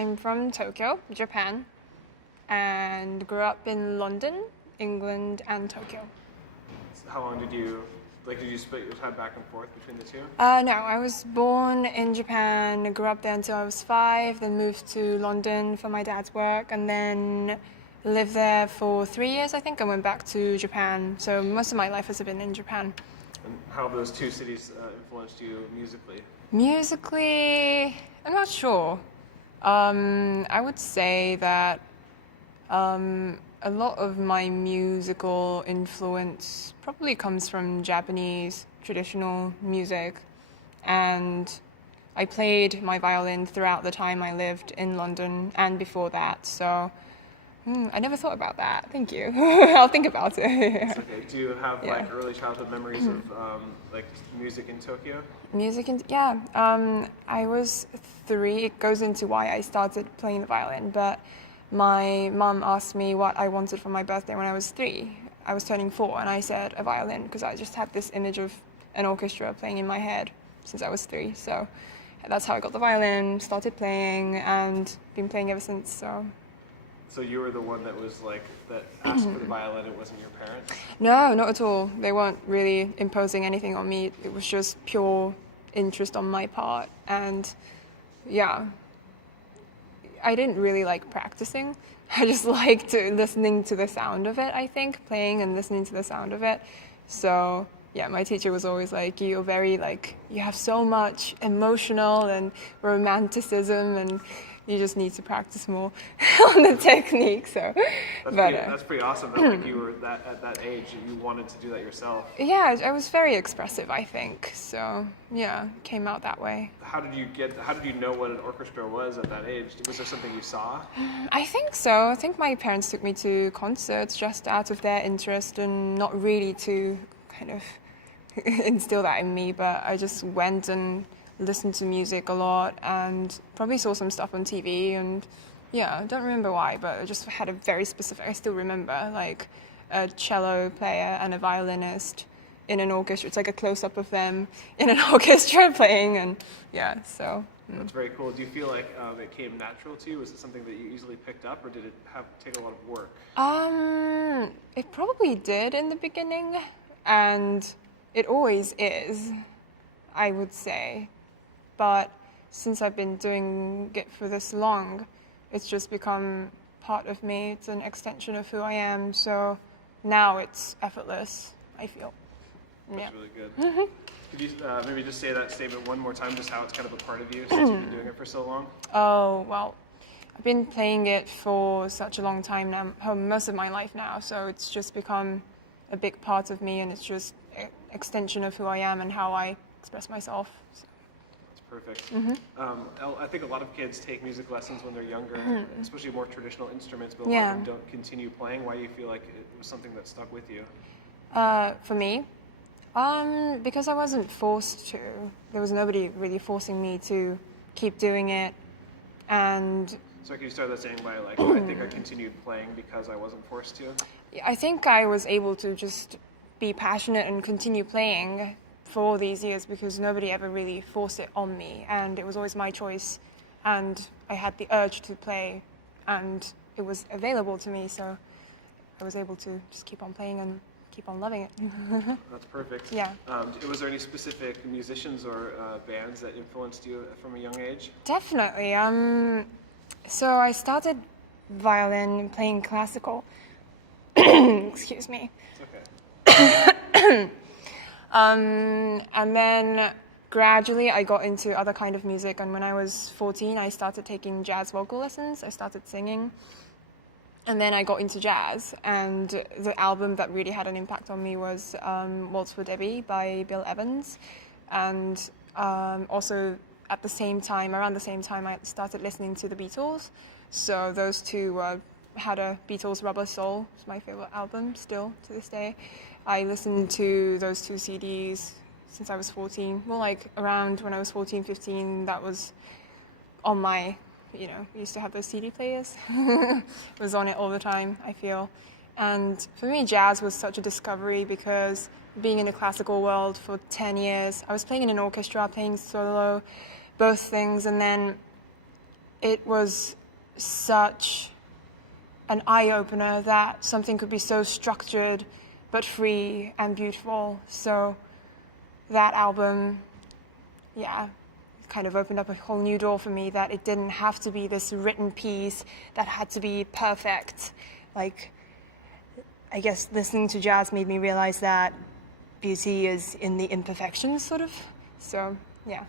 I'm from Tokyo, Japan, and grew up in London, England, and Tokyo. How long did you split your time back and forth between the two? No, I was born in Japan, grew up there until I was 5, then moved to London for my dad's work, and then lived there for 3 years, I think, and went back to Japan. So most of my life has been in Japan. And how have those two cities influenced you musically? Musically, I'm not sure. I would say that a lot of my musical influence probably comes from Japanese traditional music, and I played my violin throughout the time I lived in London and before that, so I never thought about that. Thank you. I'll think about it. It's okay. Do you have early childhood memories of music in Tokyo? Music and I was 3. It goes into why I started playing the violin, but my mum asked me what I wanted for my birthday when I was 3. I was turning 4, and I said a violin because I just had this image of an orchestra playing in my head since I was 3. So that's how I got the violin, started playing, and been playing ever since. So you were the one that was that asked for the violin. It wasn't your parents. No, not at all. They weren't really imposing anything on me. It was just pure interest on my part, and yeah. I didn't really like practicing. I just liked listening to the sound of it, I think, playing and listening to the sound of it. So, yeah, my teacher was always like, you're very, you have so much emotional and romanticism, and you just need to practice more on the technique. So, that's pretty awesome that you were at that age, you wanted to do that yourself. Yeah, I was very expressive, I think. So, yeah, it came out that way. How did you know what an orchestra was at that age? Was there something you saw? I think so. I think my parents took me to concerts just out of their interest and not really to kind of instill that in me, but I just went and listened to music a lot and probably saw some stuff on TV, and yeah, I don't remember why, but I just had a very specific, I still remember, a cello player and a violinist in an orchestra. It's like a close-up of them in an orchestra playing, and yeah, so. That's very cool. Do you feel like it came natural to you? Was it something that you easily picked up, or did it take a lot of work? It probably did in the beginning, and it always is, I would say. But since I've been doing it for this long, it's just become part of me. It's an extension of who I am. So now it's effortless, I feel. That's really good. Could you maybe just say that statement one more time, just how it's kind of a part of you since you've been doing it for so long? Oh, well, I've been playing it for such a long time now, most of my life now. So it's just become a big part of me, and it's just an extension of who I am and how I express myself. So. Perfect. I think a lot of kids take music lessons when they're younger, especially more traditional instruments, but a lot of them don't continue playing. Why do you feel like it was something that stuck with you? For me, because I wasn't forced to. There was nobody really forcing me to keep doing it, and... So can you start that saying by I think I continued playing because I wasn't forced to? I think I was able to just be passionate and continue playing for all these years because nobody ever really forced it on me, and it was always my choice, and I had the urge to play, and it was available to me, so I was able to just keep on playing and keep on loving it. That's perfect. Yeah. Was there any specific musicians or bands that influenced you from a young age? Definitely. So I started violin playing classical. Excuse me. It's okay. And then gradually I got into other kind of music, and when I was 14 I started taking jazz vocal lessons. I started singing, and then I got into jazz, and the album that really had an impact on me was Waltz for Debbie by Bill Evans, and also around the same time I started listening to the Beatles, so those two had a Beatles Rubber Soul. It's my favorite album still to this day. I listened to those 2 CDs since I was 14. Well, around when I was 14, 15, that was on my, we used to have those CD players. It was on it all the time, I feel. And for me, jazz was such a discovery because being in the classical world for 10 years, I was playing in an orchestra, playing solo, both things, and then it was such an eye-opener that something could be so structured but free and beautiful. So that album, yeah, kind of opened up a whole new door for me, that it didn't have to be this written piece that had to be perfect. Like, I guess listening to jazz made me realize that beauty is in the imperfections, sort of. So, yeah.